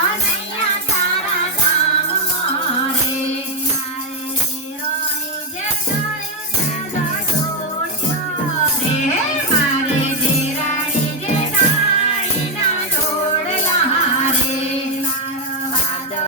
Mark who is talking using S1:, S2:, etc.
S1: Ana.